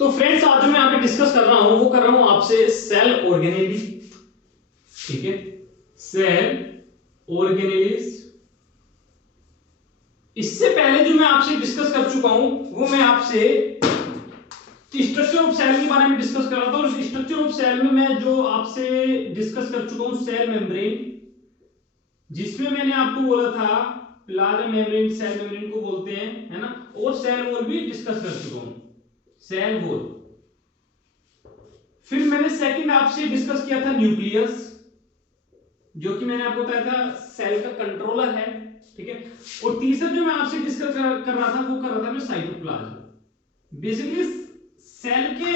तो फ्रेंड्स आज जो मैं यहाँ पे डिस्कस कर रहा हूं वो कर रहा हूं आपसे सेल ऑर्गेनेली। ठीक है, सेल ऑर्गेनेलिस। इससे पहले जो मैं आपसे डिस्कस कर चुका हूं वो मैं आपसे स्ट्रक्चर ऑफ सेल के बारे में डिस्कस कर रहा था, और स्ट्रक्चर ऑफ सेल में मैं जो आपसे डिस्कस कर चुका हूं सेल मेम्ब्रेन, जिसमें मैंने आपको बोला था प्लाज्मा मेम्ब्रेन सेल मेम्ब्रेन को बोलते हैं, है ना। और सेल वॉल भी डिस्कस कर चुका हूं, सेल वॉल। फिर मैंने सेकंड आपसे डिस्कस किया था न्यूक्लियस, जो कि मैंने आपको बताया था सेल का कंट्रोलर है। ठीक है, और तीसरा जो मैं आपसे डिस्कस कर रहा था वो कर रहा था मैं साइटोप्लाज्म। बेसिकली सेल के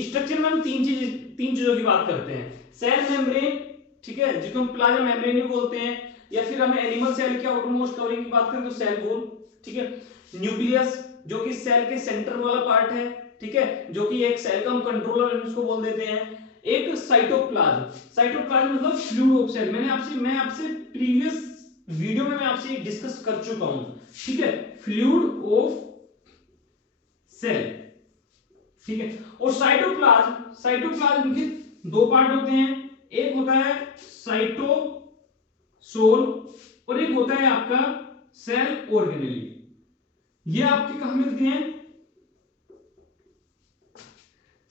स्ट्रक्चर में हम तीन चीजों की बात करते हैं। सेल मेम्ब्रेन, ठीक है, जिसको हम प्लाज्मा मेम्ब्रेन भी बोलते हैं, या फिर हम एनिमल सेल के आउटरमोस्ट कवरिंग की बात करें तो सेल वॉल। ठीक है, न्यूक्लियस जो कि सेल के सेंटर वाला पार्ट है, ठीक है, जो कि एक सेल का हम कंट्रोलर इसको बोल देते हैं। एक साइटोप्लाज्म, साइटोप्लाज्म मतलब फ्लूइड ऑफ सेल। मैं आपसे प्रीवियस वीडियो में मैं आपसे डिस्कस कर चुका हूं, ठीक है, फ्लूइड ऑफ सेल। ठीक है, और साइटोप्लाज्म के दो पार्ट होते हैं, एक होता है साइटोसोल और एक होता है आपका सेल ऑर्गेनेली। ये आपके कहां मिलती हैं?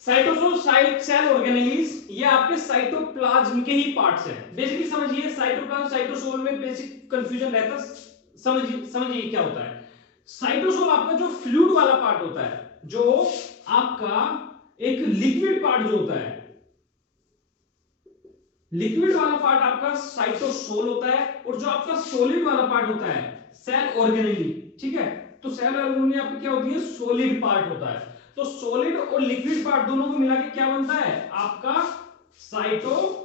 साइटोसोल सेल ऑर्गेनेलीज, ये आपके साइटोप्लाज्म के ही पार्ट्स हैं। बेसिकली समझिए साइटोप्लाज्म साइटोसोल में बेसिक कंफ्यूजन रहता है। समझिए क्या होता है। साइटोसोल आपका जो फ्लूइड वाला पार्ट होता है, जो आपका एक लिक्विड पार्ट जो होता है, लिक्विड वाला पार्ट आपका साइटोसोल होता है, और जो आपका सॉलिड वाला पार्ट होता है सेल ऑर्गेनेली। ठीक है, तो सेल ऑर्गेनेली आपकी क्या होती है? सॉलिड पार्ट होता है। तो सॉलिड और लिक्विड पार्ट दोनों को मिला के क्या बनता है आपका? साइटोप्लाज्म।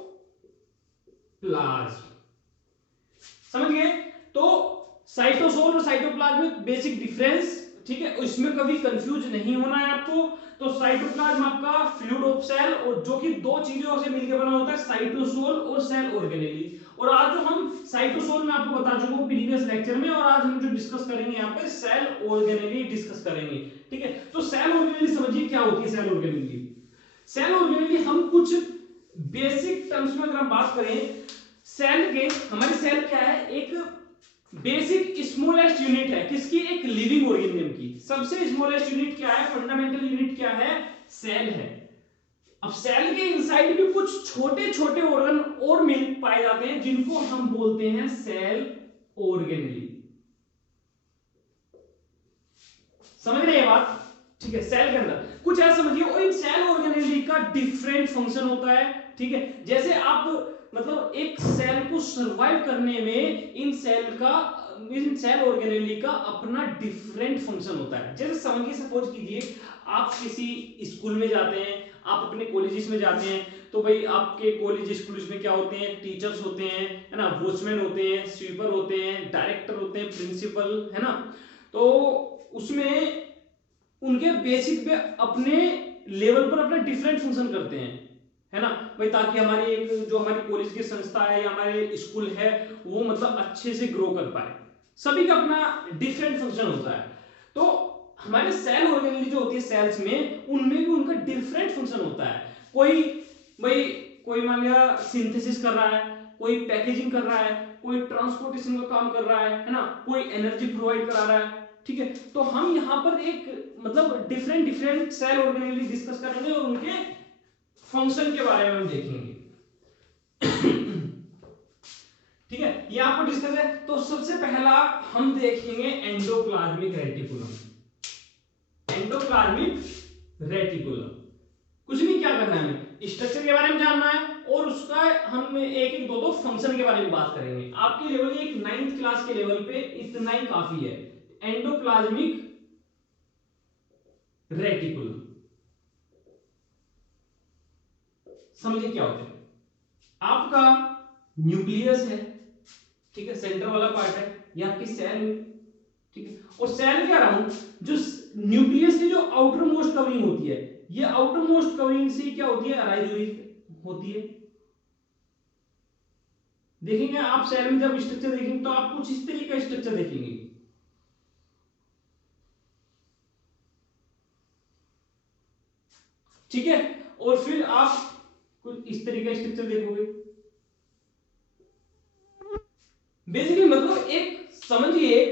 समझ गए? तो साइटोसोल और साइटोप्लाज्म में बेसिक डिफरेंस, ठीक है, इसमें कभी कंफ्यूज नहीं होना है आपको। तो साइटोप्लाज्म आपका फ्लूइड ऑफ सेल, और जो कि दो चीजों से मिलकर बना होता है, साइटोसोल और सेल ऑर्गेनेली। और आज जो हम साइटोसोल में आपको बता चुका हूं प्रीवियस लेक्चर में, और आज हम जो डिस्कस करेंगे यहाँ पे सेल ऑर्गेनेली डिस्कस करेंगे। ठीक है, तो सेल ऑर्गेनेली समझिए क्या होती है। सेल ऑर्गेनेली, सेल ऑर्गेनेली हम कुछ बेसिक टर्म्स में अगर हम बात करें, सेल के, हमारी सेल क्या है? एक बेसिक स्मॉलेस्ट यूनिट है। किसकी? एक लिविंग ऑर्गेनिज्म की। सबसे स्मॉलेस्ट यूनिट क्या है? फंडामेंटल यूनिट क्या है? सेल है। अब सेल के इनसाइड भी कुछ छोटे छोटे ऑर्गन और मिल पाए जाते हैं, जिनको हम बोलते हैं सेल ऑर्गेनेली। समझ रहे हैं बात? ठीक है, सेल के अंदर कुछ ऐसा समझिए, और इन सेल ऑर्गेनेली का डिफरेंट फंक्शन होता है। ठीक है, जैसे आप मतलब एक सेल को सरवाइव करने में इन सेल ऑर्गेनेली का अपना डिफरेंट फंक्शन होता है। जैसे समझिए, सपोज कीजिए आप किसी स्कूल में जाते हैं, आप अपने कॉलेजेस में जाते हैं, तो भाई आपके कॉलेज स्कूल में क्या होते हैं? टीचर्स होते हैं, है ना, वॉचमैन होते हैं, स्वीपर होते हैं, डायरेक्टर होते हैं, प्रिंसिपल, है ना। तो उसमें उनके बेसिक पे अपने लेवल पर अपना डिफरेंट फंक्शन करते हैं, है ना भाई, ताकि हमारी एक जो हमारी कॉलेज की संस्था है या हमारे स्कूल है वो मतलब अच्छे से ग्रो कर पाए। सभी का अपना डिफरेंट फंक्शन होता है। तो हमारे सेल ऑर्गेनेली जो होती है सेल्स में, उनमें भी उनका डिफरेंट फंक्शन होता है। कोई भाई, कोई मान लिया सिंथेसिस कर रहा है, कोई पैकेजिंग कर रहा है, कोई ट्रांसपोर्टेशन का काम कर रहा है ना, कोई एनर्जी प्रोवाइड करा रहा है। ठीक है, तो हम यहां पर एक मतलब different different cell organelle discuss करेंगे और उनके फंक्शन के बारे में हम देखेंगे। ठीक है, ये आपको डिस्कस है। तो सबसे पहला हम देखेंगे एंडोप्लाज्मिक रेटिकुलम। एंडोप्लाज्मिक रेटिकुलम कुछ नहीं, क्या करना है हमें? स्ट्रक्चर के बारे में जानना है, और उसका हम एक एक दो दो फंक्शन के बारे में बात करेंगे। आपके लेवल, एक 9th क्लास के लेवल पे इतना ही काफी है। एंडोप्लाज्मिक रेटिकुलम समझिए क्या होता है। आपका न्यूक्लियस है, ठीक है, सेंटर वाला पार्ट है, ये आपकी सेल है। ठीक है, और सेल के अराउंड जो न्यूक्लियस की जो आउटर मोस्ट कवरिंग होती है, ये आउटर मोस्ट कवरिंग से क्या होती है? अराइज होती है। देखेंगे आप सेल में जब स्ट्रक्चर देखेंगे तो आप कुछ इस तरीके का स्ट्रक्चर देखेंगे। ठीक है। और फिर आप कुछ इस तरीके का स्ट्रक्चर देखोगे। बेसिकली मतलब एक समझिए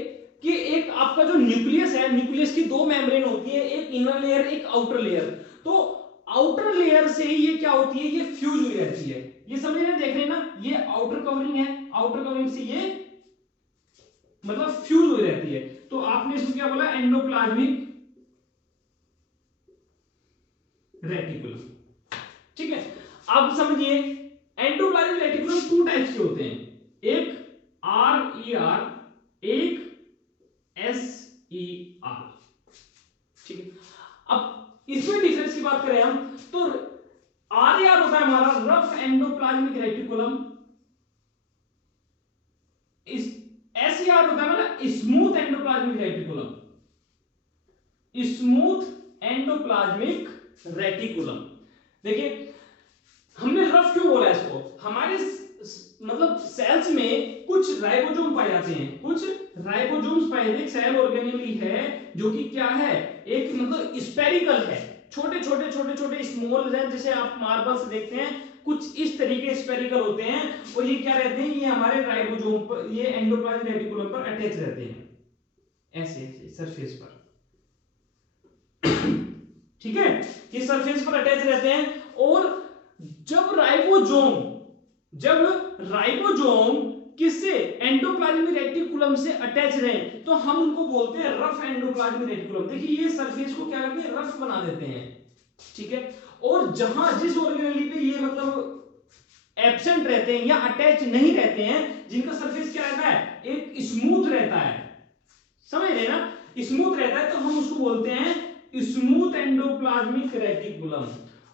कि एक आपका जो न्यूक्लियस है, न्यूक्लियस की दो मेम्ब्रेन होती है, एक इनर लेयर एक आउटर लेयर। तो आउटर लेयर से ये क्या होती है, ये फ्यूज हुई रहती है। ये समझ रहे देख रहे हैं ना, ये आउटर कवरिंग है, आउटर कवरिंग से ये मतलब फ्यूज हुई रहती है। तो आपने इसको क्या बोला, एंडोप्लाज्मिक रेटिकुलम। ठीक है, अब समझिए एंडोप्लाज्मिक रेटिकुलम टू टाइप्स के होते हैं, एक RER, एक SER। ठीक है, अब इसमें डिफरेंस की बात करें हम तो RER होता है हमारा रफ एंडोप्लाज्मिक रेटिकुलम, इस SER होता है हमारा smooth endoplasmic reticulum, smooth endoplasmic reticulum. देखिए हमने रफ क्यों बोला इसको, हमारे मतलब सेल्स में कुछ राइबोसोम पाए जाते हैं, कुछ राइबोसोम्स पाए जाते हैं। सेल ऑर्गेनेली है जो कि क्या है, एक मतलब स्फेरिकल है, छोटे छोटे छोटे छोटे स्मॉल है, जैसे आप मार्बल्स देखते हैं कुछ इस तरीके स्फेरिकल होते हैं। और ये क्या रहते हैं, ये हमारे राइबोसोम पर, ये एंडोप्लाज्मिक रेटिकुलम पर अटैच रहते हैं, ऐसे सरफेस पर। ठीक है, ये सरफेस पर अटैच रहते हैं। और जब राइबोसोम किससे, एंडोप्लाज्मिक रेटिकुलम से अटैच रहे तो हम उनको बोलते हैं रफ एंडोप्लाज्मिक रेटिकुलम। देखिए ये सरफेस को क्या करते हैं, रफ बना देते हैं। ठीक है, और जहां जिस ऑर्गेनेली पे ये मतलब एब्सेंट रहते हैं या अटैच नहीं रहते हैं, जिनका सरफेस क्या रहता है, एक स्मूथ रहता है, समझ रहे ना, स्मूथ रहता है, तो हम उसको बोलते हैं स्मूथ एंडोप्लाज्मिक रेटिकुलम।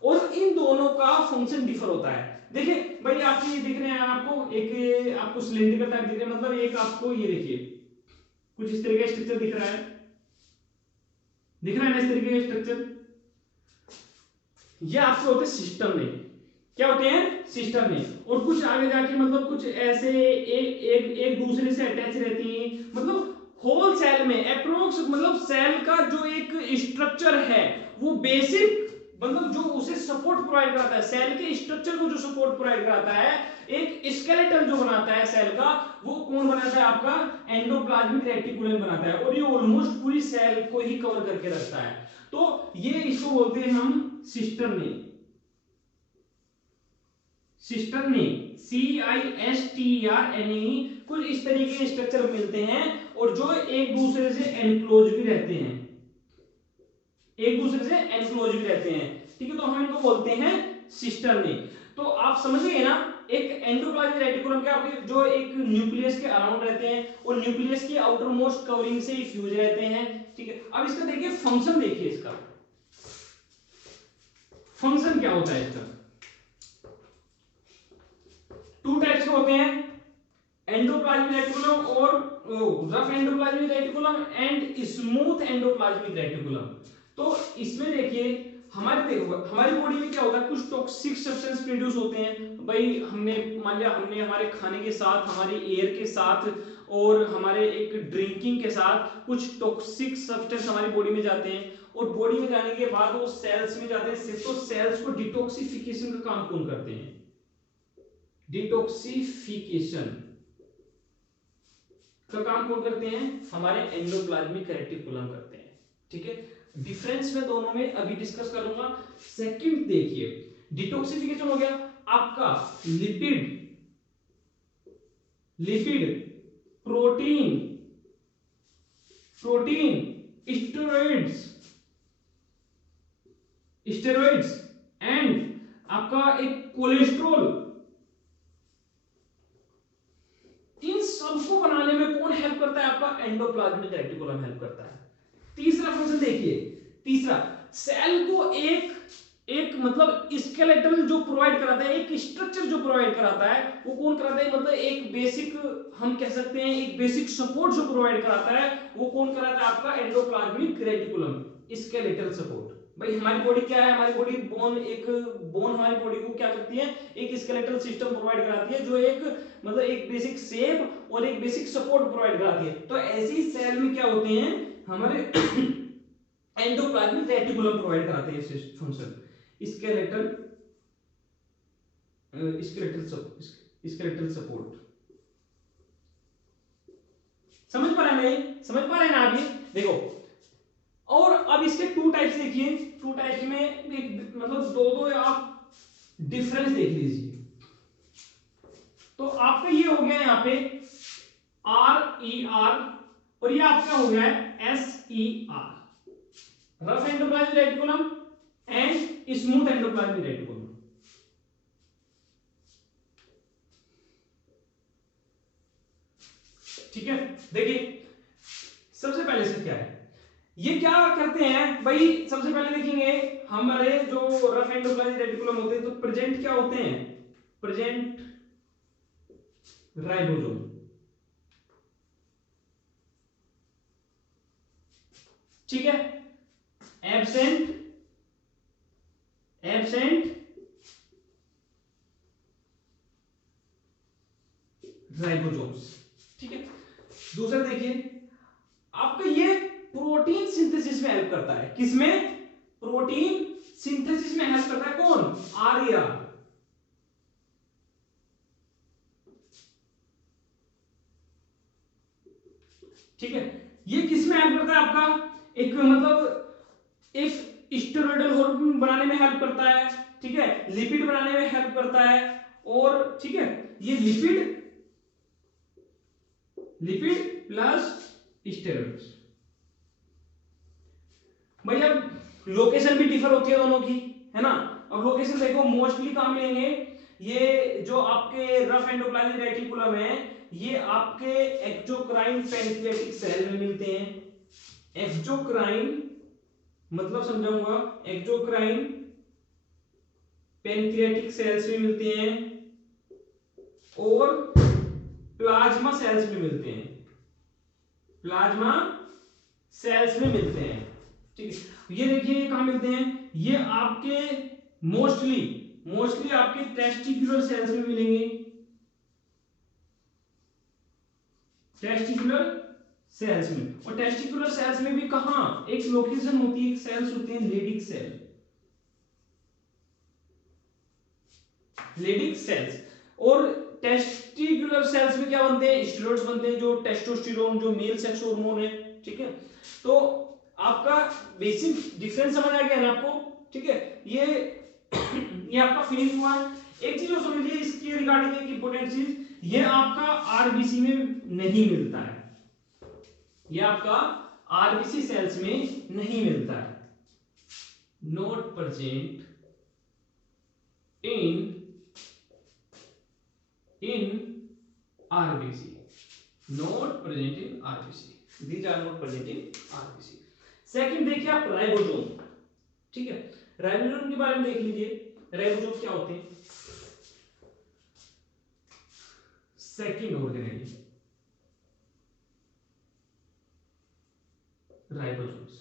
और इन दोनों का फंक्शन डिफर होता है। देखिए भाई आपको ये दिख रहे हैं, आपको एक आपको सिलिंड्रिकल टाइप दिख रहे हैं, मतलब एक आपको ये देखिए कुछ इस तरीके का स्ट्रक्चर दिख रहा है, ना इस तरीके का स्ट्रक्चर। ये आपके होते हैं सिस्टम में, क्या होते हैं, सिस्टम में। और कुछ आगे जाके मतलब कुछ ऐसे एक दूसरे से अटैच रहती हैं, मतलब होल सेल में अप्रोक्स मतलब सेल का जो एक स्ट्रक्चर है वो बेसिक मतलब जो उसे सपोर्ट प्रोवाइड कराता है, सेल के स्ट्रक्चर को जो सपोर्ट प्रोवाइड कराता है, एक स्केलेटन जो बनाता है सेल का, वो कौन बनाता है, आपका एंडोप्लाज्मिक रेटिकुलम बनाता है। और ये ऑलमोस्ट पूरी सेल को ही कवर करके रखता है। तो ये इसको बोलते हैं हम सिस्टर्नी, CISTERNE। कुछ इस तरीके के स्ट्रक्चर मिलते हैं और जो एक दूसरे से एनक्लोज भी रहते हैं, ठीक है। तो हम इनको बोलते हैं सिस्टर्नी। तो आप समझ गए ना, एक एंडोप्लाज्मिक रेटिकुलम क्या आपके जो एक न्यूक्लियस के अराउंड रहते हैं और न्यूक्लियस की आउटर मोस्ट कवरिंग से ही फ्यूज रहते हैं। ठीक है, अब इसका देखिए फंक्शन, देखिए इसका फंक्शन क्या होता है। इसका टू टाइप्स के होते हैं, एंडोप्लाज्मिक रेटिकुलम और rough endoplasmic reticulum and smooth endoplasmic reticulum. तो इसमें देखिए हमारी बॉडी में क्या होता है, कुछ टॉक्सिक सब्सटेंस प्रोड्यूस होते हैं। भाई हमने मान लिया हमने हमारे खाने के साथ, हमारी एयर के साथ और हमारे एक ड्रिंकिंग के साथ कुछ टॉक्सिक सब्सटेंस हमारी बॉडी में जाते हैं। और बॉडी में जाने के बाद वो सेल्स में जाते हैं, तो सेल्स को डिटॉक्सिफिकेशन का काम कौन करते हैं, डिटॉक्सिफिकेशन का काम कौन करते हैं, हमारे एंडोप्लाज्मिक रेटिकुलम करते हैं। ठीक है, डिफरेंस में दोनों में अभी डिस्कस करूंगा। सेकंड देखिए, डिटॉक्सिफिकेशन हो गया आपका लिपिड, प्रोटीन, स्टेरॉइड्स एंड आपका एक कोलेस्ट्रॉल। इन सबको बनाने में कौन हेल्प करता है, आपका एंडोप्लाज्मिक रेटिकुलम हेल्प करता है। तीसरा फंक्शन देखिए, तीसरा सेल को एक मतलब स्केलेटल जो प्रोवाइड कराता है, एक स्ट्रक्चर जो प्रोवाइड कराता है, वो कौन कराता है, मतलब एक बेसिक हम कह सकते हैं एक बेसिक सपोर्ट जो प्रोवाइड कराता है, वो कौन कराता है, आपका एंडोप्लाज्मिक रेटिकुलम, स्केलेटल सपोर्ट। भाई हमारी बॉडी क्या है, हमारी बॉडी बोन हमारी बॉडी को क्या करती है, एक स्केलेटल सिस्टम प्रोवाइड कराती है, जो एक मतलब एक बेसिक शेप और एक बेसिक सपोर्ट प्रोवाइड कराती है। तो ऐसे ही सेल में क्या होते हैं, हमारे एंडोप्लाज्मिक रेटिकुलम प्रोवाइड कराते हैं फंक्शन। Skeletal skeletal support. समझ पा रहे हैं, समझ पा रहे हैं ना आप ये? देखो, और अब इसके टू टाइप्स देखिए, टू टाइप्स में मतलब दो दो आप डिफरेंस देख लीजिए। तो आपका ये हो गया यहाँ पे RER और ये आपका हो गया है SER, rough endoplasmic reticulum and smooth endoplasmic reticulum. ठीक है, देखिए सबसे पहले से क्या है, ये क्या करते हैं भाई, सबसे पहले देखेंगे हमारे जो रफ एंडोप्लाज्मिक रेटिकुलम होते हैं तो प्रेजेंट क्या होते हैं, प्रेजेंट राइबोसोम। ठीक है, एब्सेंट राइबोसोम्स। ठीक है, दूसरा देखिए आपका ये प्रोटीन सिंथेसिस में हेल्प करता है, किसमें, प्रोटीन सिंथेसिस में हेल्प करता है कौन, RER। ठीक है, ये किसमें हेल्प करता है आपका, एक मतलब एक स्टेरॉयडल हार्मोन बनाने में हेल्प करता है, ठीक है, लिपिड बनाने में हेल्प करता है, और ठीक है ये लिपिड प्लस स्टेरॉइड्स। भाई अब लोकेशन भी डिफर होती है दोनों की, है ना। अब लोकेशन देखो मोस्टली कहां मिलेंगे, ये जो आपके रफ एंडोप्लाज्मिक रेटिकुलम है ये आपके एक्सोक्राइन पैंक्रियाटिक सेल में मिलते हैं। एक्सोक्राइन मतलब समझाऊंगा, एक्सोक्राइन पैंक्रियाटिक सेल्स में मिलते हैं और प्लाज्मा सेल्स में मिलते हैं, प्लाज्मा सेल्स में मिलते हैं। ठीक है, ये देखिए ये कहां मिलते हैं, ये आपके मोस्टली आपके टेस्टिकुलर सेल्स में मिलेंगे, टेस्टिकुलर सेल्स में। और टेस्टिकुलर सेल्स में भी कहां, एक लोकेशन होती है, एक सेल्स होते हैं लेडिक सेल, लेडिक सेल्स। और टेस्टिकुलर सेल्स में क्या बनते हैं, स्टेरॉइड्स बनते हैं, जो टेस्टोस्टेरोन जो मेल सेक्स हार्मोन है। ठीक है, तो आपका बेसिक डिफरेंस समझ आ गया ना आपको। ठीक है, ये आपका फिनिश हुआ। एक चीज और समझिए इसके रिगार्डिंग एक इंपॉर्टेंट चीज, ये आपका आरबीसी में नहीं मिलता है, ये आपका आरबीसी सेल्स में नहीं मिलता है, not present in RBC, not present in RBC, these are not present in RBC। Second देखिए आप राइबोसोम। ठीक है, राइबोसोम के बारे में देख लीजिए, राइबोसोम क्या होते हैं, सेकंड ऑर्गेनेल राइबोसोम्स।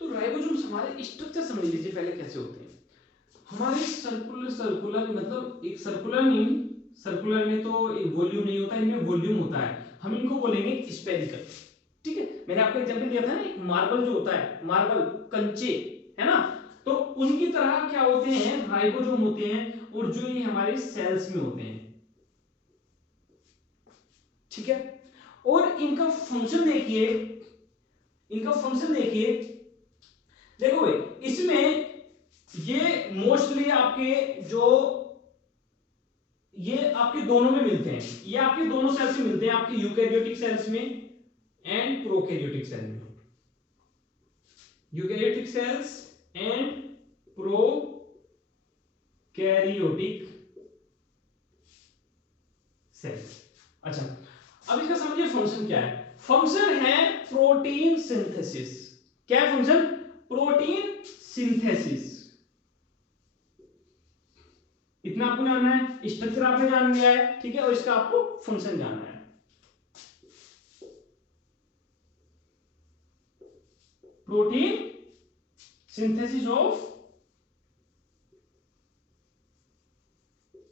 तो राइबोसोम्स हमारे स्ट्रक्चर समझ लीजिए पहले कैसे होते हैं। हमारे सर्कुलर मतलब एक सर्कुलर में तो एक वॉल्यूम नहीं होता, इनमें वॉल्यूम होता है, हम इनको बोलेंगे स्फेरिकल। ठीक है, मैंने आपको एग्जांपल दिया था ना, एक मार्बल जो होता है, मार्बल कंचे, है ना, तो उनकी तरह क्या होते हैं राइबोसोम होते हैं, और जो ये हमारे सेल्स में होते हैं। ठीक है, और इनका फंक्शन देखिए, देखो भाई इसमें ये मोस्टली आपके जो ये आपके दोनों में मिलते हैं, ये आपके दोनों सेल्स में मिलते हैं, आपके यूकैरियोटिक सेल्स में एंड प्रोकैरियोटिक सेल में, eukaryotic cells and prokaryotic cells. अच्छा, अब इसका समझिए फंक्शन क्या है। फंक्शन है प्रोटीन सिंथेसिस। क्या है फंक्शन, प्रोटीन सिंथेसिस। इतना आपको जानना है, स्ट्रक्चर आपने जान लिया है। ठीक है, और इसका आपको फंक्शन जानना है। Protein synthesis of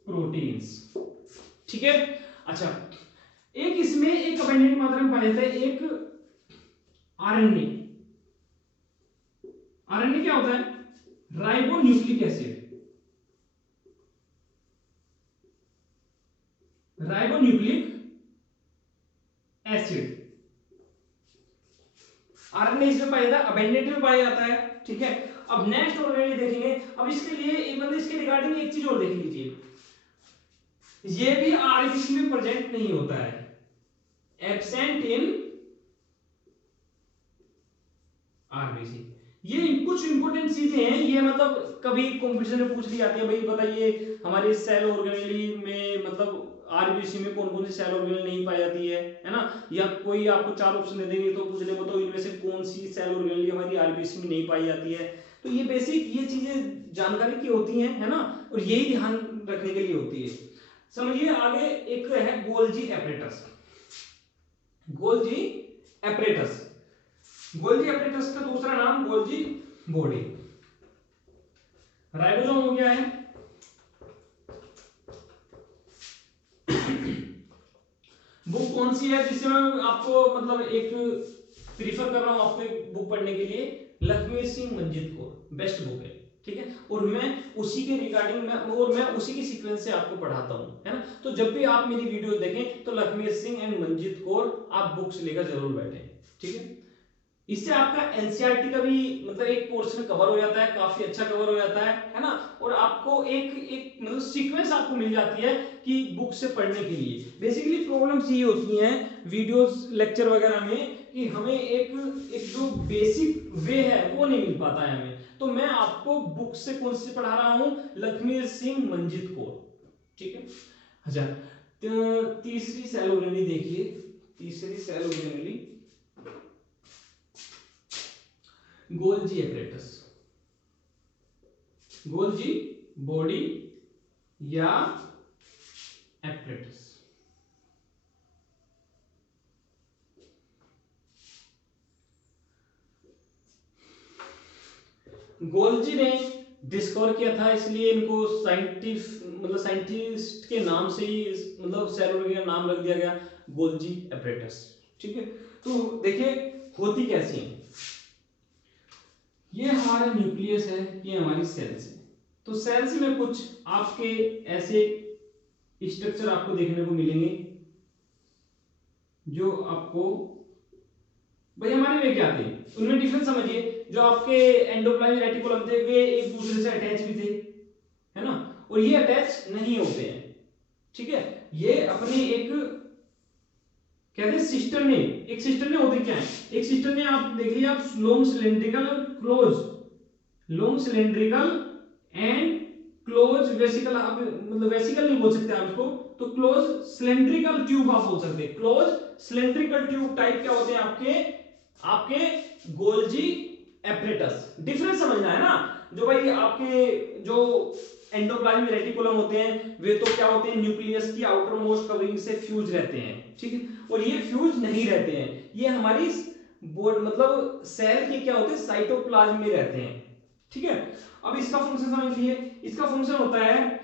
proteins. ठीक है, अच्छा एक इसमें एक अबंडेंट मात्रा में पाया जाता है एक आरएनए। आरएनए क्या होता है, ribonucleic acid, ribonucleic acid RNA इसमें पाया जाता है, अबेंडेंट में पाया जाता है, ठीक है। अब नेक्स्ट ऑर्गेनेल देखेंगे। अब इसके लिए एक मतलब इसके रिगार्डिंग एक चीज और देख लीजिए, ये भी आरबीसी में प्रेजेंट नहीं होता है, एब्सेंट इन आरबीसी। ये कुछ इंपॉर्टेंट चीजें हैं, ये मतलब कभी कंपटीशन में पूछ ली जाती है, भाई बताइए हमारे सेल ऑर्गेनेली में मतलब आरबीसी में कौन कौन सी सेल ऑर्गेनेल नहीं पाई जाती है ना। या कोई आपको 4 ऑप्शन दे देंगे तो पूछ ले बताओ इनमें से कौन सी सेल ऑर्गेनेली हमारी आरबीसी में नहीं पाई जाती है। तो ये बेसिक ये चीजें जानकारी की होती हैं, है ना, और यही ध्यान रखने के लिए होती है। समझिए आगे एक है Golgi apparatus. Golgi apparatus, Golgi apparatus का दूसरा नाम गोल्जी बॉडी। राइबोसोम हो गया है, बुक कौन सी है जिससे मैं आपको मतलब एक प्रीफर कर रहा हूं आपको एक बुक पढ़ने के लिए, लखमीर सिंह मंजीत कौर, बेस्ट बुक है, ठीक है। और मैं उसी के रिगार्डिंग मैं उसी के सीक्वेंस से आपको पढ़ाता हूं, है ना। तो जब भी आप मेरी वीडियो देखें तो लखमीर सिंह एंड मंजीत कौर आप बुक्स लेकर जरूर बैठें, ठीक है। इससे आपका एनसीईआरटी का भी मतलब एक पोर्शन कवर हो जाता है, काफी अच्छा कवर हो जाता है ना। और आपको एक एक मतलब सीक्वेंस आपको मिल जाती है कि बुक से पढ़ने के लिए। बेसिकली प्रॉब्लम्स ये होती हैं वीडियोस लेक्चर वगैरह में कि हमें एक एक जो बेसिक वे है वो नहीं मिल पाता है हमें। तो मैं आपको बुक से कौन से पढ़ा रहा हूं, लखमीर सिंह मंजीत कौर, ठीक है। अच्छा, तीसरी सेल ऑर्गेनेली देखिए, तीसरी cell organelle Golgi apparatus, Golgi body या एपरेटस। गोल्जी ने डिस्कवर किया था इसलिए इनको साइंटिस्ट के नाम से ही मतलब सेल ऑर्गेनेल का नाम रख दिया गया गोल्जी एपरेटस, ठीक है। तो देखिए होती कैसी है, ये हमारा न्यूक्लियस है, ये हमारी सेल्स है। तो सेल्स में कुछ आपके ऐसे स्ट्रक्चर आपको देखने को मिलेंगे जो आपको भाई हमारे में क्या थे, उनमें डिफरेंस समझिए। जो आपके एंडोप्लाज्मिक रेटिकुलम थे वे एक दूसरे से अटैच भी थे, है ना, और ये अटैच नहीं होते हैं, ठीक है। ये अपनी एक कहते हैं सिस्टर ने, एक सिस्टर ने होते क्या है, एक सिस्टर ने आप देख लीजिए आप लॉन्ग सिलेंड्रिकल और close, long cylindrical and close vesicle, आप मतलब वेसिकल नहीं बोल सकते आप इसको, तो क्लोज सिलेंड्रिकल ट्यूब आप बोल सकते हैं। क्लोज सिलेंड्रिकल ट्यूब टाइप क्या होते हैं आपके आपके गोल्जी एपरेटस। डिफरेंस समझना है ना, जो भाई आपके जो एंडोप्लाज्मिक रेटिकुलम होते हैं वे तो क्या होते हैं न्यूक्लियस की आउटर मोस्ट कवरिंग से फ्यूज रहते हैं, ठीक है। और ये फ्यूज नहीं रहते हैं, ये हमारी मतलब सेल के क्या होते हैं साइटोप्लाज्म में रहते हैं, ठीक है। अब इसका फंक्शन समझ लीजिए, इसका फंक्शन होता है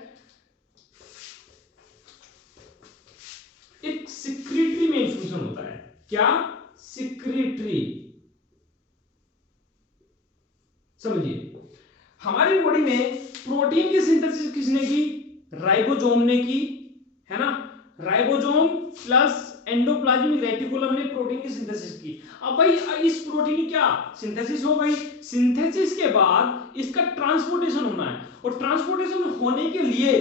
एक सिक्रीटरी मेन फंक्शन होता है, क्या, सिक्रीटरी। समझिए हमारी बॉडी में प्रोटीन की सिंथेसिस किसने की, राइबोसोम ने की, है ना। राइबोसोम प्लस एंडोप्लाज्मिक रेटिकुलम ने प्रोटीन की सिंथेसिस की। अब भाई इस प्रोटीन की क्या सिंथेसिस हो गई, सिंथेसिस के बाद इसका ट्रांसपोर्टेशन होना है, और ट्रांसपोर्टेशन होने के लिए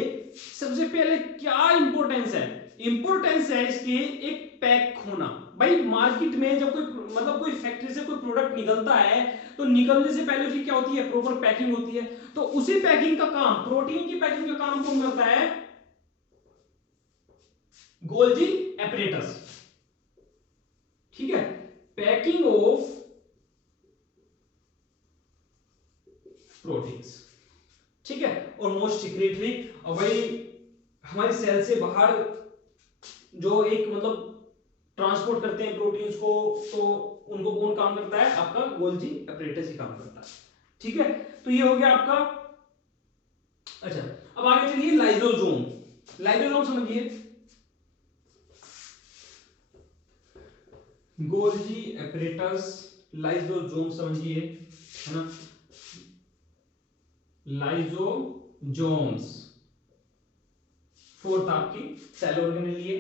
सबसे पहले क्या इंपॉर्टेंस है, इंपॉर्टेंस है इसकी एक पैक होना। भाई मार्केट में जब कोई मतलब कोई फैक्ट्री से कोई प्रोडक्ट निकलता है तो निकलने से पहले उसकी क्या होती है, प्रॉपर पैकिंग होती है। तो उसी पैकिंग का काम, प्रोटीन की पैकिंग का काम कौन करता है, गोल्जी एपरेटस, ठीक है। पैकिंग ऑफ प्रोटीन्स, ठीक है, और मोस्ट सिक्रेटरी। और भाई हमारी सेल से बाहर जो एक मतलब ट्रांसपोर्ट करते हैं प्रोटीन्स को, तो उनको कौन काम करता है, आपका गोल्जी एपरेटस ही काम करता है, ठीक है। तो ये हो गया आपका। अच्छा अब आगे चलिए लाइसोसोम, लाइसोसोम समझिए, गोल्जी एपरेटस लाइसोसोम समझिए, है ना। लाइसोजोम्स। फोर्थ आपकी सेल ऑर्गेनेली है।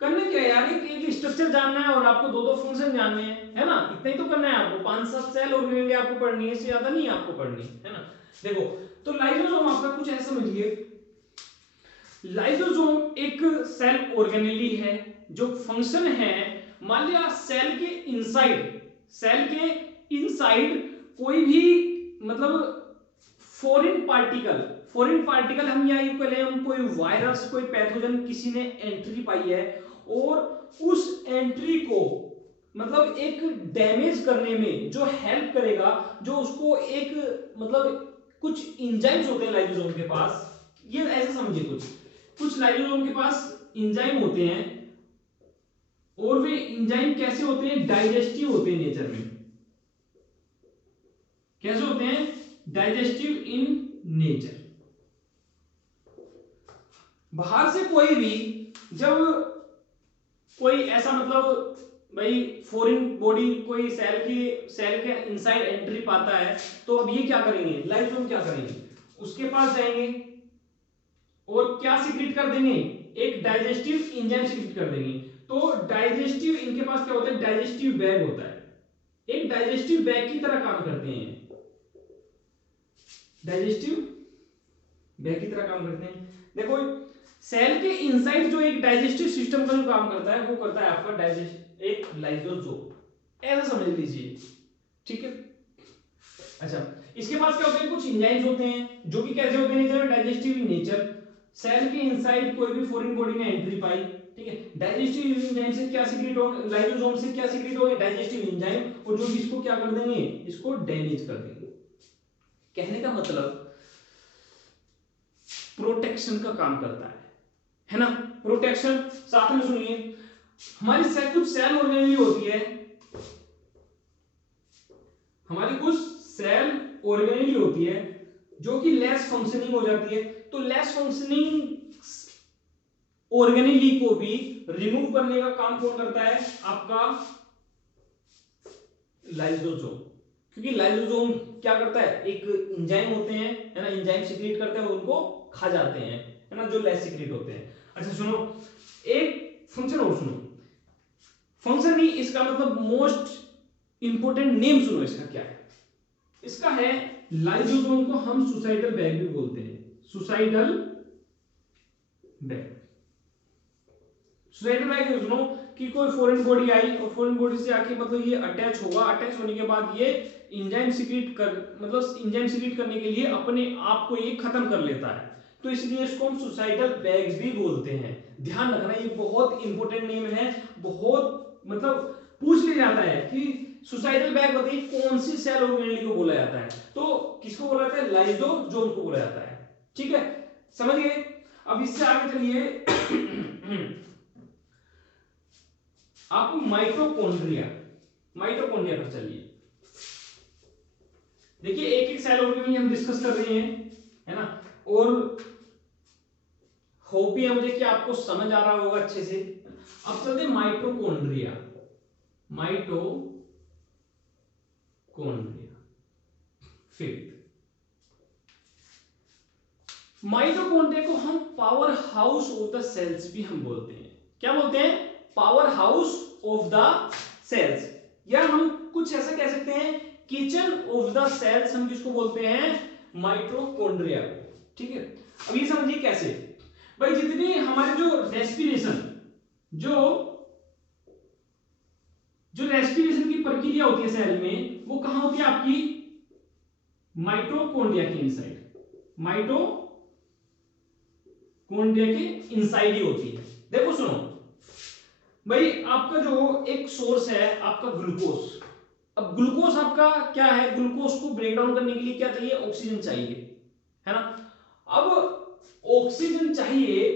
करने क्या है यार, एक स्ट्रक्चर जानना है और आपको दो दो फंक्शन जानने हैं, है ना, इतना ही तो करना है आपको। 5-7 सेल ऑर्गेनेली आपको पढ़नी है, इससे ज्यादा नहीं आपको पढ़नी है ना। देखो तो लाइसोसोम आपका कुछ ऐसा समझिए, लाइसोसोम एक सेल ऑर्गेनेली है जो फंक्शन है, मान लिया सेल के इनसाइड कोई भी मतलब फॉरेन पार्टिकल हम या यूं कहें हम कोई वायरस कोई पैथोजन किसी ने एंट्री पाई है और उस एंट्री को मतलब एक डैमेज करने में जो हेल्प करेगा, जो उसको एक मतलब कुछ इंजाइम्स होते हैं लाइसोसोम के पास, ये ऐसे समझिए कुछ लाइसोसोम के पास इंजाइम होते हैं और वे इंजाइम कैसे होते हैं, डाइजेस्टिव होते हैं नेचर में। कैसे होते हैं, डाइजेस्टिव इन नेचर। बाहर से कोई भी जब कोई ऐसा मतलब भाई फॉरेन बॉडी कोई सेल के इनसाइड एंट्री पाता है, तो अब ये क्या करेंगे, लाइसोसोम क्या करेंगे, उसके पास जाएंगे और क्या सीक्रेट कर देंगे, एक डाइजेस्टिव एंजाइम सीक्रेट कर देंगे। तो डाइजेस्टिव इनके पास क्या होता है, डाइजेस्टिव बैग होता है, एक डाइजेस्टिव बैग की तरह काम करते हैं, डाइजेस्टिव बैग की तरह काम करते हैं। देखो सेल के इनसाइड जो एक डाइजेस्टिव सिस्टम का जो काम करता है वो करता है आपका डाइजेस्ट एक लाइसोसोम, ऐसा समझ लीजिए, ठीक है। अच्छा इसके पास क्या होते हैं, कुछ एंजाइम्स होते हैं जो कि कैसे होते हैं nature, digestive in nature. Cell के इनसाइड कोई भी फॉरेन बॉडी ने एंट्री पाई, ठीक है, डाइजेस्टिव एंजाइम से क्या सीक्रेट होगा, लाइसोसोम से क्या सीक्रेट होगा, डाइजेस्टिव एंजाइम, और जो भी इसको क्या कर देंगे, इसको डैमेज कर देंगे। कहने का मतलब प्रोटेक्शन का काम करता है ना, प्रोटेक्शन। साथ में सुनिए, हमारी कुछ सेल ऑर्गेनेली होती है, हमारी कुछ सेल ऑर्गेनेली होती है जो कि लेस फंक्शनिंग हो जाती है। तो लेस फंक्शनिंग ऑर्गेनेली को भी रिमूव करने का काम कौन करता है, आपका लाइसोसोम। क्योंकि लाइसोसोम क्या करता है, एक एंजाइम होते हैं, है ना, एंजाइम सीक्रेट करते हैं और उनको खा जाते हैं, है ना, जो लेस सीक्रेट होते हैं। अच्छा सुनो, एक फंक्शन और सुनो, फंक्शन नहीं इसका मतलब मोस्ट इंपोर्टेंट नेम सुनो, इसका क्या है, इसका है लाइसोसोम को हम सुसाइडल बैग भी बोलते हैं, सुसाइडल बैग। सुसाइडल बैग सुनो कि कोई फॉरेन बॉडी आई और फॉरेन बॉडी से आके मतलब ये अटैच होगा, अटैच होने के बाद ये एंजाइम सीक्रेट कर मतलब एंजाइम सीक्रेट करने के लिए अपने आप को ये खत्म कर लेता है, तो इसलिए इसको हम सुसाइडल बैग भी बोलते हैं। ध्यान रखना ये बहुत इंपॉर्टेंट नेम है, बहुत मतलब पूछ लिया जाता है कि सुसाइडल बैग बताइए कौन सी सेल ऑर्गेनेली को बोला जाता है, तो किसको बोला जाता है, लाइसोसोम को बोला जाता है, ठीक है, समझ गए। अब इससे आगे चलिए आप माइटोकॉन्ड्रिया पर चलिए। देखिए एक एक सेल ऑर्गेनेली हम डिस्कस कर रहे हैं, है ना, और होप भी है मुझे कि आपको समझ आ रहा होगा अच्छे से। अब चलते हैं माइटोकॉन्ड्रिया। फिफ्थ, माइटोकॉन्ड्रिया को हम power house of the cells भी हम बोलते हैं। क्या बोलते हैं, power house of the cells, या हम कुछ ऐसा कह सकते हैं किचन ऑफ द सेल्स, हम किसको बोलते हैं, माइटोकॉन्ड्रिया को, ठीक है। अब ये समझिए कैसे, भाई जितनी हमारे जो रेस्पिरेशन की प्रक्रिया होती है सेल में, वो कहां होती है आपकी, माइटोकॉन्ड्रिया के इनसाइड, माइटोकॉन्ड्रिया के इनसाइड ही होती है। देखो सुनो भाई, आपका जो एक सोर्स है आपका ग्लूकोज, अब ग्लूकोज आपका क्या है, ग्लूकोज को ब्रेक डाउन करने के लिए क्या चाहिए, ऑक्सीजन चाहिए, है ना। अब ऑक्सीजन चाहिए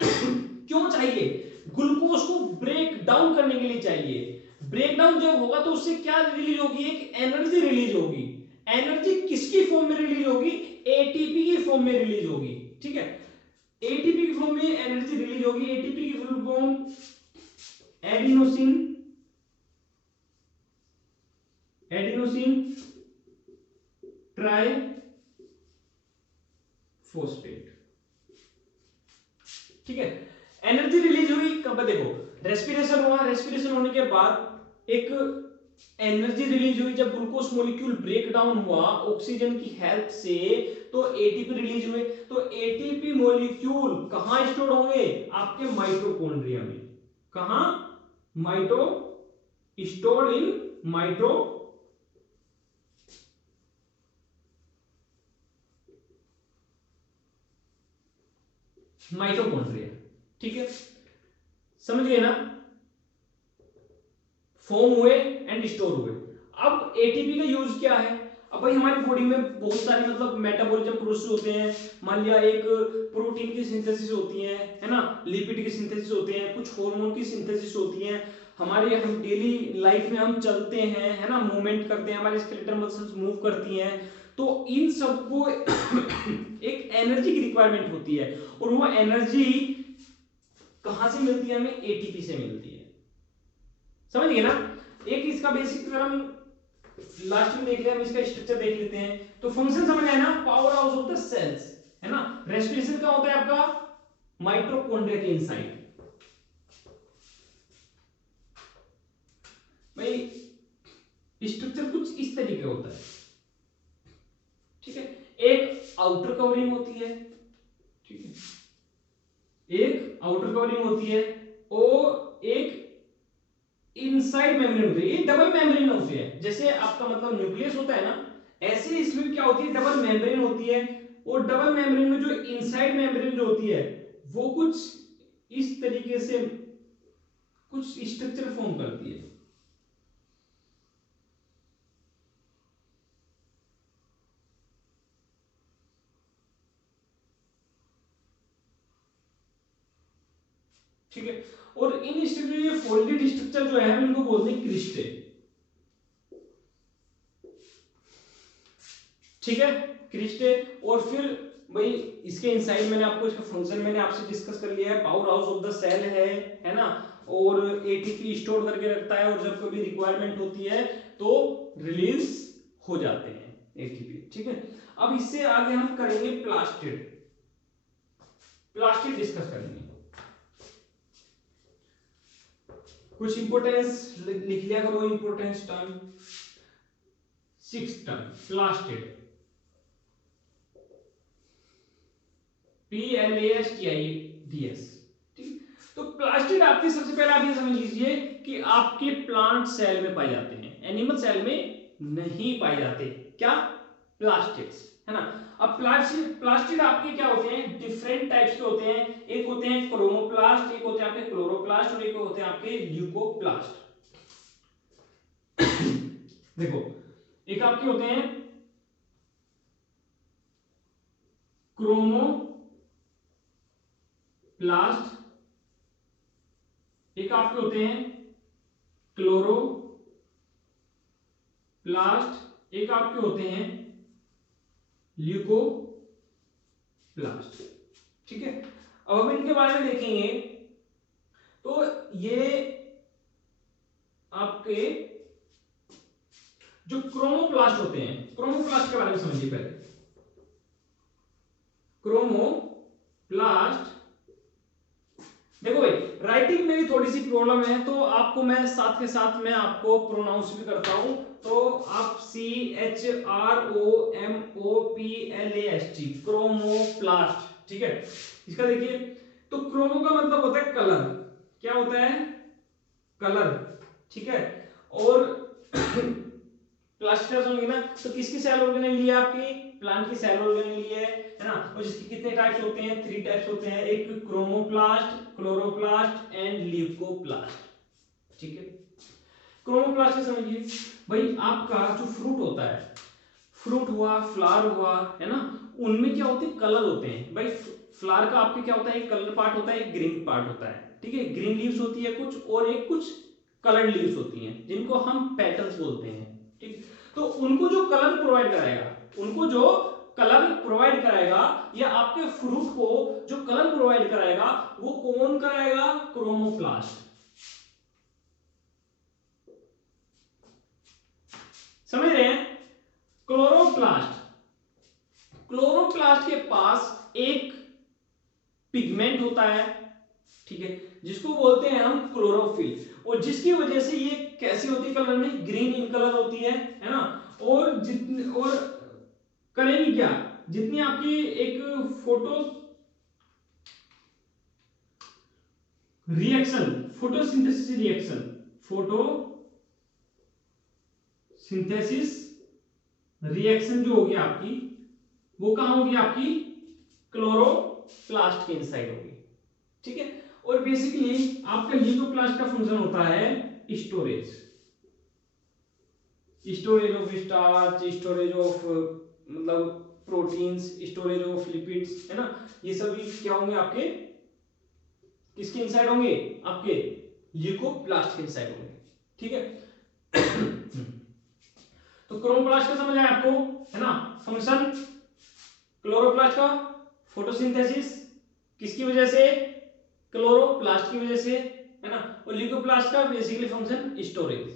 क्यों चाहिए, ग्लूकोज को ब्रेक डाउन करने के लिए चाहिए। ब्रेक डाउन जब होगा तो उससे क्या रिलीज होगी, एक एनर्जी रिलीज होगी। एनर्जी किसकी फॉर्म में रिलीज होगी, एटीपी की फॉर्म में रिलीज होगी, ठीक है। एटीपी की फॉर्म में एनर्जी रिलीज होगी, एटीपी की full form adenosine try phosphate. ठीक है, एनर्जी रिलीज हुई कब, देखो रेस्पिरेशन हुआ, रेस्पिरेशन होने के बाद एक एनर्जी रिलीज हुई जब ग्लूकोज मॉलिक्यूल ब्रेक डाउन हुआ ऑक्सीजन की हेल्प से, तो एटीपी रिलीज हुए। तो एटीपी मॉलिक्यूल कहां स्टोर होंगे, आपके माइटोकॉन्ड्रिया में। कहां, माइटो, स्टोर इन माइटोकॉन्ड्रिया। ठीक है, समझ गए ना, फॉर्म हुए एंड स्टोर हुए। अब एटीपी का यूज क्या है, अब भाई हमारी बॉडी में बहुत सारी मतलब मेटाबॉलिज्म प्रोसेस होते हैं। मान लिया एक प्रोटीन की सिंथेसिस होती है ना, लिपिड की सिंथेसिस होते हैं, कुछ हार्मोन की सिंथेसिस होती है। हमारे हम डेली लाइफ में हम चलते हैं, है ना, मूवमेंट करते हैं, हमारे स्केलेटल मसल्स मूव करती हैं, तो इन सबको एक एनर्जी की रिक्वायरमेंट होती है, और वो एनर्जी कहां से मिलती है, हमें एटीपी से मिलती है। समझ गए ना, एक इसका बेसिक अगर हम लास्ट में देख लिया, हम इसका स्ट्रक्चर देख लेते हैं। तो फंक्शन समझ आया ना, power house of the cells, है ना। रेस्पिरेशन का होता है आपका माइटोकॉन्ड्रिया के इनसाइड। भाई स्ट्रक्चर कुछ इस तरीके होता है। ठीक है, एक आउटर कवरिंग होती है, ठीक है, एक आउटर कवरिंग होती है और एक इनसाइड मेम्ब्रेन होती है। ये डबल मेम्ब्रेन होती है, जैसे आपका मतलब न्यूक्लियस होता है ना, ऐसे इसमें क्या होती है, डबल मेम्ब्रेन होती है। और डबल मेम्ब्रेन में जो इनसाइड मेम्ब्रेन जो होती है वो कुछ इस तरीके से कुछ स्ट्रक्चर फॉर्म करती है। ठीक है, और इन स्ट्रक्चर, ये फोल्डेड स्ट्रक्चर जो है इनको बोलते हैं क्रिस्टे। ठीक है, क्रिस्टे। और फिर भाई इसके इनसाइड मैंने आपको इसका फंक्शन मैंने आपसे डिस्कस कर लिया है, power house of the cell है ना, और एटीपी स्टोर करके रखता है, और जब कभी रिक्वायरमेंट होती है तो रिलीज हो जाते हैं एटीपी। ठीक है, अब इससे आगे हम करेंगे प्लास्टिड। प्लास्टिड डिस्कस करेंगे, कुछ इंपोर्टेंस लिख लिया करो, importance term. 6 term plastid, PLASTIDS। ठीक, तो प्लास्टिड आपके सबसे पहले आप ये समझ लीजिए कि आपके प्लांट सेल में पाए जाते हैं, एनिमल सेल में नहीं पाए जाते। क्या, प्लास्टिड्स, है ना। अब प्लास्टिड आपके क्या होते हैं, डिफरेंट टाइप्स के होते हैं। एक होते हैं क्रोमोप्लास्ट, एक होते हैं आपके क्लोरोप्लास्ट, और एक होते हैं आपके ल्यूकोप्लास्ट। देखो, एक आपके होते हैं क्रोमोप्लास्ट, एक आपके होते हैं क्लोरोप्लास्ट, एक आपके होते हैं ल्यूकोप्लास्ट। ठीक है, अब हम इनके बारे में देखेंगे। तो ये आपके जो क्रोमोप्लास्ट होते हैं, क्रोमोप्लास्ट के बारे में समझिए पहले। क्रोमोप्लास्ट, देखो भाई राइटिंग में भी थोड़ी सी प्रॉब्लम है, तो आपको मैं साथ के साथ मैं आपको प्रोनाउंस भी करता हूं। तो आप CHROMOPLAST, क्रोमोप्लास्ट। ठीक है, इसका देखिए, तो क्रोमो का मतलब होता है कलर, क्या होता है, कलर। ठीक है, और प्लास्ट होंगे ना, तो किसकी सेल ऑर्गेनेल ली है, आपकी प्लांट की सेल ऑर्गेनेल ली है ना। और जिसके कितने टाइप्स होते हैं, 3 टाइप्स होते हैं, एक क्रोमोप्लास्ट, क्लोरोप्लास्ट एंड ल्यूकोप्लास्ट। ठीक है, क्रोमोप्लास्ट समझिए भाई, आपका जो फ्रूट होता है, फ्रूट हुआ, फ्लावर हुआ, है ना, उनमें क्या होते हैं, कलर होते हैं। भाई फ्लावर का आपके क्या होता है, एक कलर पार्ट होता है, एक ग्रीन पार्ट होता है। ठीक है, ग्रीन लीव्स होती है कुछ, और एक कुछ कलर्ड लीव्स होती हैं, जिनको हम पेटल्स बोलते हैं। ठीक, तो उनको जो कलर प्रोवाइड कराएगा, उनको जो कलर प्रोवाइड कराएगा, या आपके फ्रूट को जो कलर प्रोवाइड कराएगा, वो कौन कराएगा, क्रोमोप्लास्ट। समझ रहे हैं, क्लोरोप्लास्ट। क्लोरोप्लास्ट क्लोरोप्लास्ट के पास एक पिगमेंट होता है, ठीक है, जिसको बोलते हैं हम क्लोरोफिल, और जिसकी वजह से ये कैसी होती है कलर में, ग्रीन इन कलर होती है ना। और जितने और करेंगी क्या, जितनी आपकी एक फोटोसिंथेसिस रिएक्शन जो होगी आपकी, वो कहां होगी, आपकी क्लोरोप्लास्ट के इनसाइड होगी, ठीक है। और बेसिकली आपका ल्यूकोप्लास्ट का फंक्शन होता है storage of starch, storage of मतलब प्रोटीन्स, स्टोरेज ऑफ लिपिड्स, है ना। ये सभी क्या होंगे आपके, किसके इनसाइड होंगे, आपके ल्यूकोप्लास्ट के इनसाइड होंगे, ठीक है। तो क्लोरोप्लास्ट का समझ आया आपको, है ना। फंक्शन क्लोरोप्लास्ट का फोटोसिंथेसिस, किसकी वजह से, क्लोरोप्लास्ट की वजह से, है ना। और ल्यूकोप्लास्ट का बेसिकली फंक्शन स्टोरेज,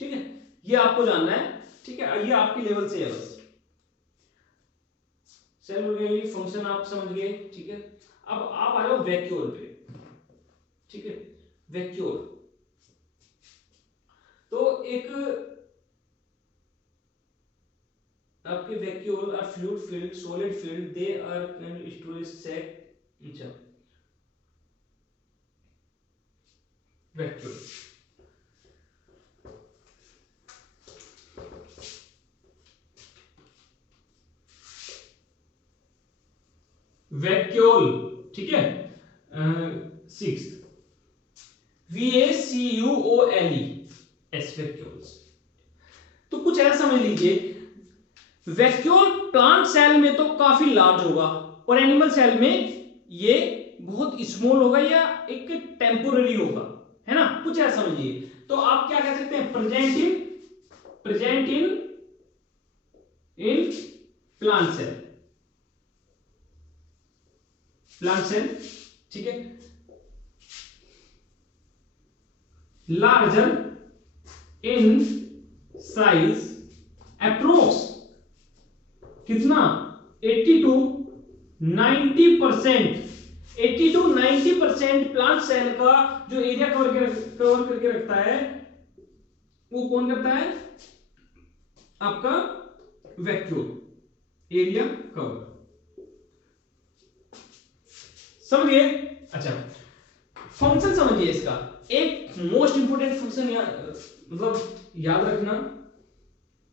ठीक है। ये आपको जानना है, ठीक है, ये आपकी लेवल से है बस। सेल ऑर्गेनेली फंक्शन आप समझ गए, ठीक है। अब आप आ जाओ वैक्यूल पे, ठीक है। वैक्यूल तो एक आपके vacuole are fluid filled, solid filled, they are storage sac, अच्छा वैक्यूल। वैक्यूल, ठीक है, 6 VACUOLE वैक्यूल्स। तो कुछ ऐसा समझ लीजिए, वैक्यूल प्लांट सेल में तो काफी लार्ज होगा, और एनिमल सेल में ये बहुत स्मॉल होगा या एक टेम्पोररी होगा, है ना, कुछ ऐसा समझिए। तो आप क्या कह सकते हैं, प्रेजेंट इन प्लांट सेल, ठीक है। लार्जर इन साइज अप्रोक्स कितना, 80 to 90%, 80 to 90% प्लांट सेल का जो एरिया कवर करके रखता है, वो कौन करता है, आपका वैक्यूल एरिया कवर, समझिए। अच्छा, फंक्शन समझिए इसका, एक मोस्ट इंपोर्टेंट फंक्शन मतलब याद रखना,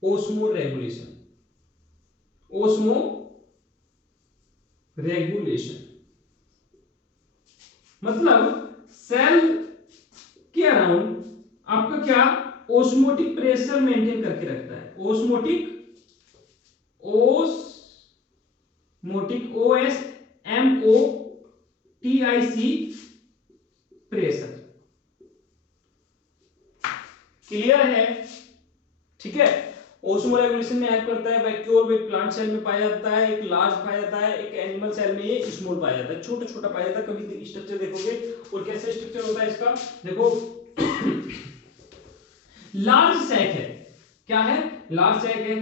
ओस्मो रेगुलेशन, मतलब सेल के अराउंड आपका क्या, ओस्मोटिक प्रेशर मेंटेन करके रखता है, ओस्मोटिक OSMOTIC प्रेशर, क्लियर है, ठीक है। ओस्मो रेगुलेशन में हेल्प करता है, वैक्यूल में प्लांट सेल में पाया जाता है, एक लार्ज पाया जाता है, एक एनिमल सेल में ये स्मॉल पाया जाता है, छोटा छोटा पाया जाता है। कभी स्ट्रक्चर देखोगे, और कैसे स्ट्रक्चर होता है इसका, देखो लार्ज सैक है, क्या है, लार्ज सैक है,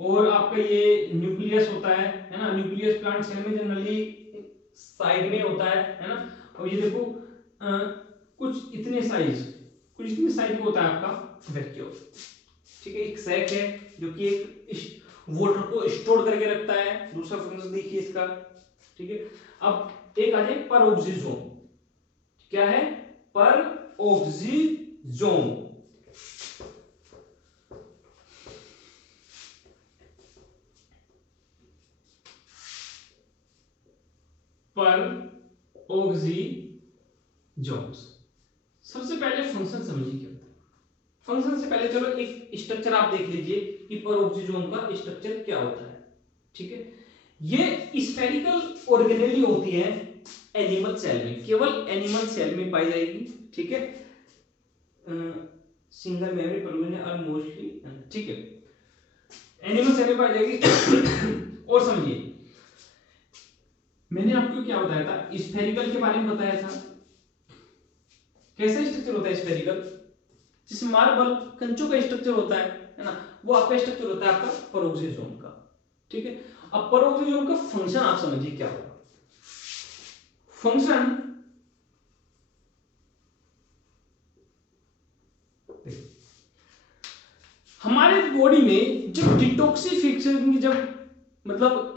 और आपका ये न्यूक्लियस होता है ना। न्यूक्लियस प्लांट सेल में जनरली साइड में होता है ना। और ये देखो कुछ इतने साइज का होता है आपका वैक्यूल, ठीक है। एक सैक है जो कि एक वाटर को स्टोर करके रखता है, दूसरा फंक्शन देखिए इसका, ठीक है। अब एक आ जाए परोक्सिजोम, क्या है, परोक्सिजोम, सबसे पहले फंक्शन समझिए क्या होता है। फंक्शन से पहले चलो एक स्ट्रक्चर आप देख लीजिए कि परोक्सिजोम का स्ट्रक्चर क्या होता है, ठीक है। ये स्फेरिकल ऑर्गेनेली होती है एनिमल सेल में, केवल एनिमल सेल में पाई जाएगी, ठीक है। Single memory provision are mostly, ठीक है, एनिमल सेल में पाई जाएगी। और समझिए, मैंने आपको क्या बताया था, स्फेरिकल के बारे में बताया था। कैसा स्ट्रक्चर होता है स्फेरिकल, जैसे मार्बल कंचों का स्ट्रक्चर होता है ना, वो आपका स्ट्रक्चर होता है आपका परोक्सिजोम का, ठीक है। अब परोक्सिजोम का फंक्शन आप समझिए क्या होगा। फंक्शन हमारे बॉडी में जब डिटॉक्सिफिकेशन की जब मतलब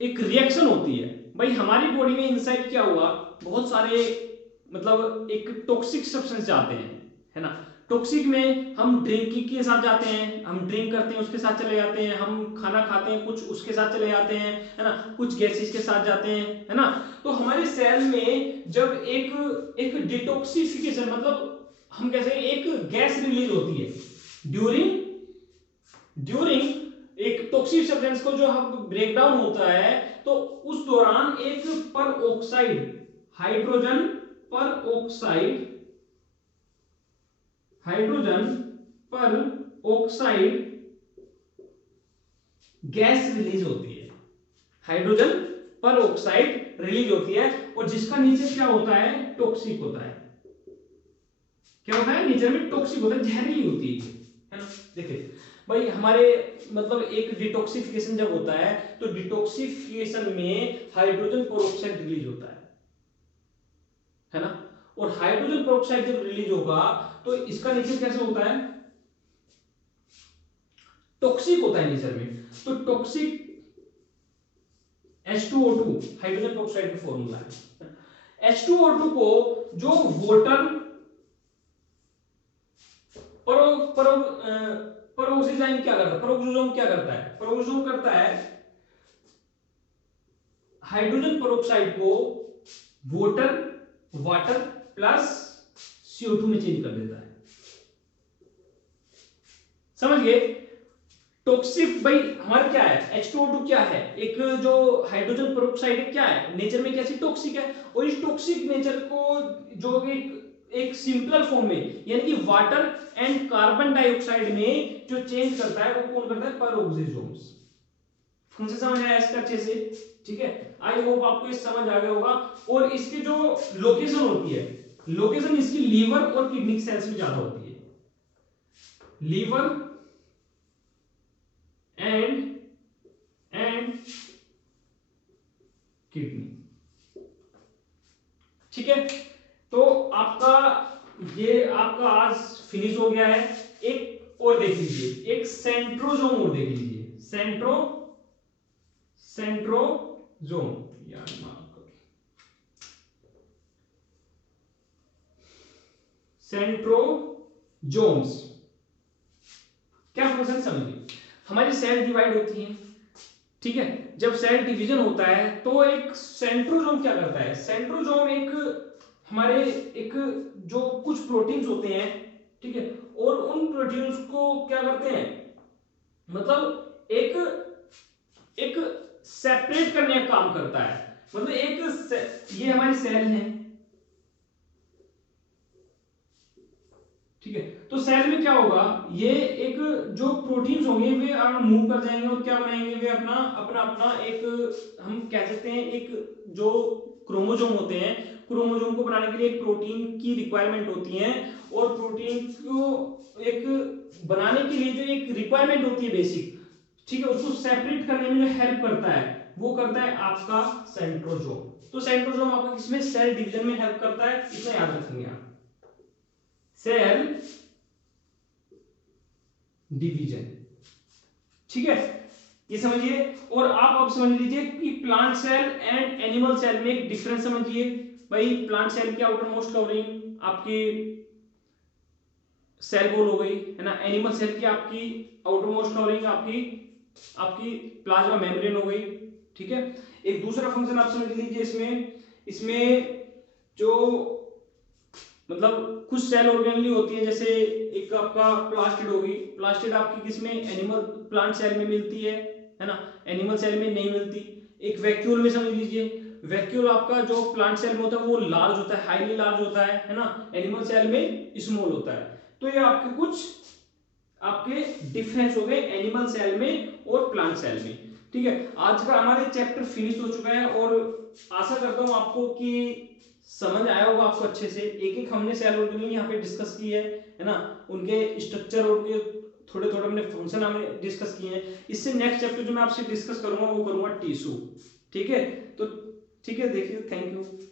एक रिएक्शन होती है भाई, हमारी बॉडी में इनसाइड क्या हुआ, बहुत सारे मतलब एक टॉक्सिक सब्सटेंस जाते हैं, है ना। टॉक्सिक में हम ड्रिंकिंग के साथ जाते हैं, हम ड्रिंक करते हैं उसके साथ चले जाते हैं, हम खाना खाते हैं कुछ उसके साथ चले जाते हैं, है ना, कुछ गैसेस के साथ जाते हैं, है ना। तो हमारे सेल में जब एक डिटॉक्सिफिकेशन मतलब हम कैसे एक गैस रिलीज होती है ड्यूरिंग एक टॉक्सिक सब्सटेंस को जो हम ब्रेक डाउन होता है, तो उस दौरान एक पर ऑक्साइड हाइड्रोजन पर ऑक्साइड गैस रिलीज होती है, हाइड्रोजन पर ऑक्साइड रिलीज होती है, और जिसका नेचर क्या होता है, टॉक्सिक होता है। क्या होता है नेचर में, टॉक्सिक होता है, जहरीली होती है ना। देखिए भाई हमारे मतलब एक डिटॉक्सिफिकेशन जब होता है तो डिटॉक्सिफिकेशन में हाइड्रोजन पेरोक्साइड रिलीज होता है ना। और हाइड्रोजन पेरोक्साइड जब रिलीज होगा तो इसका नेचर कैसे होता है, टॉक्सिक होता है नेचर में। तो टॉक्सिक H2O2 हाइड्रोजन पेरोक्साइड का फॉर्मूला है। H2O2 को जो वाटर परोक्सीजाइम क्या करता है, परोक्सीजोम क्या करता है, परोक्सीजोम करता है हाइड्रोजन पेरोक्साइड को वाटर प्लस CO2 में चेंज कर देता है। समझ गए। टॉक्सिक भाई हमारा क्या है, H2O2 क्या है, एक जो हाइड्रोजन पेरोक्साइड है क्या है, नेचर में कैसी टॉक्सिक है, और इस टॉक्सिक नेचर को जो एक सिंपलर फॉर्म में यानी कि वाटर एंड कार्बन डाइऑक्साइड में जो चेंज करता है वो कौन करता है, पेरोक्सिजोम्स। फंक्शन समझ आया इसका अच्छे से, ठीक है। आई होप आपको इस समझ आ गया होगा। और इसकी जो लोकेशन होती है, लोकेशन इसकी लीवर और किडनी सेल्स में ज्यादा होती है, लीवर एंड किडनी, ठीक है। तो ये आपका आज फिनिश हो गया है। एक और देख लीजिए, एक सेंट्रोजोम और देख लीजिए, सेंट्रोजोम यार सेंट्रोजोम्स क्या फंक्शन समझिए। हमारी सेल डिवाइड होती है, ठीक है। जब सेल डिवीजन होता है तो एक सेंट्रोजोम क्या करता है, सेंट्रोजोम हमारे एक जो कुछ प्रोटीन्स होते हैं, ठीक है, और उन प्रोटीन्स को क्या करते हैं, मतलब एक सेपरेट करने का काम करता है। मतलब ये हमारी सेल है, ठीक है। तो सेल में क्या होगा, ये एक जो प्रोटीन्स होंगे वे मूव कर जाएंगे और क्या बनाएंगे, वे अपना अपना अपना एक हम कह सकते हैं एक जो क्रोमोसोम होते हैं, क्रोमोसोम को बनाने के लिए एक प्रोटीन की रिक्वायरमेंट होती है, और प्रोटीन को एक बनाने के लिए जो एक रिक्वायरमेंट होती है बेसिक, ठीक है, उसको सेपरेट करने में जो हेल्प करता है वो करता है आपका सेंट्रोजोम। तो सेंट्रोजोम आपका किसमें, सेल डिवीजन में हेल्प करता है, इतना याद रखेंगे आप, सेल डिवीजन, ठीक है, ये समझिए। और आप अब समझ लीजिए कि plant cell and animal cell में एक डिफरेंस समझिए। भाई प्लांट सेल की आउटर मोस्ट कवरिंग आपकी सेल वॉल हो गई, है ना। एनिमल सेल की आपकी आउटर मोस्ट कवरिंग आपकी प्लाज्मा मेम्ब्रेन हो गई, ठीक है। एक दूसरा फंक्शन आप समझ लीजिए इसमें जो मतलब कुछ सेल ऑर्गेनली होती है, जैसे एक आपका प्लास्टिड होगी, प्लास्टिड आपकी किसमें, एनिमल प्लांट सेल में मिलती है ना, एनिमल सेल में नहीं मिलती। एक वैक्यूल में समझ लीजिए, वैक्यूल आपका जो प्लांट सेल में होता है वो लार्ज होता है, हाईली लार्ज होता है ना, एनिमल सेल में स्मॉल होता है। तो ये आपके कुछ आपके डिफरेंस हो गए एनिमल सेल में और प्लांट सेल में, ठीक है। आज का हमारे चैप्टर फिनिश हो चुका है, और आशा करता हूं आपको कि समझ आया होगा आपको अच्छे से। एक एक हमने सेल ऑर्गेनल यहाँ पे डिस्कस की है ना, उनके स्ट्रक्चर और थोड़े थोड़े हमने फंक्शन हमें डिस्कस किए हैं। इससे नेक्स्ट चैप्टर जो मैं आपसे डिस्कस करूंगा वो करूंगा टिश्यू। ठीक है, तो ठीक है, देखिए, थैंक यू।